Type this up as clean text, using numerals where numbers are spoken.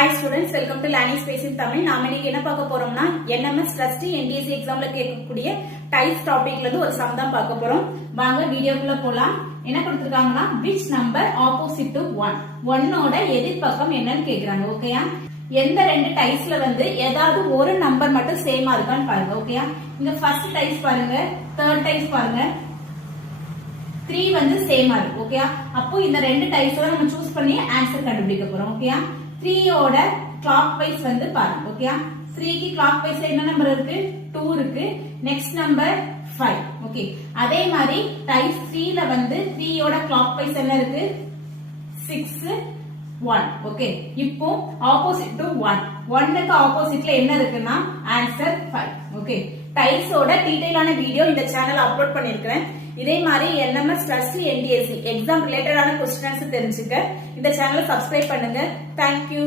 Hi students, welcome to learning space in Tamil. நாம இன்னைக்கு என்ன பார்க்க போறோம்னா NMS ட்ரஸ்டி NDSC எக்ஸாம்ல கேட்கக்கூடிய டைப்ஸ் டாபிக்ல இருந்து ஒரு சம் தான் பார்க்க போறோம். வாங்க வீடியோக்குள்ள போலாம். என்ன கொடுத்திருக்காங்கன்னா which number opposite to 1 1ஓட எதிர்பக்கம் என்னன்னு கேக்குறாங்க. ஓகேயா? எந்த ரெண்டு டைப்ஸ்ல வந்து ஏதாவது ஒரு நம்பர் மட்டும் சேமா இருக்கான்னு பாருங்க. ஓகேயா? இங்க ஃபர்ஸ்ட் டைப்ஸ் பாருங்க, தேர்ட் டைப்ஸ் பாருங்க, 3 வந்து சேமா இருக்கு. ஓகேயா? அப்போ இந்த ரெண்டு டைப்ஸ் நம்ம சூஸ் பண்ணி ஆன்சர் கண்டுபிடிக்க போறோம். ஓகேயா? 3 ஓட கிளாக் வைஸ் வந்து பாருங்க. ஓகேயா? 3 க்கு கிளாக் வைஸ்ல என்ன நம்பர் இருக்கு? 2 இருக்கு. Next number 5. ஓகே, அதே மாதிரி டைப் 3 ல வந்து 3 ஓட கிளாக் வைஸ் என்ன இருக்கு? 6 1. ஓகே, இப்போ ஆப்போசிட் டு 1 1க்கு ஆப்போசிட்ல என்ன இருக்குன்னா ஆன்சர் 5. ஓகே, டைப்ஸ் ஓட டீடைலான வீடியோ இந்த சேனல்ல அப்லோட் பண்ணிருக்கேன். இதே மாதிரி NMS ட்ரஸ்டி NDSC எக்ஸாம் ரிலேட்டடான क्वेश्चंस தெரிஞ்சுக்க இந்த சேனலை சப்ஸ்கிரைப் பண்ணுங்க. Thank you.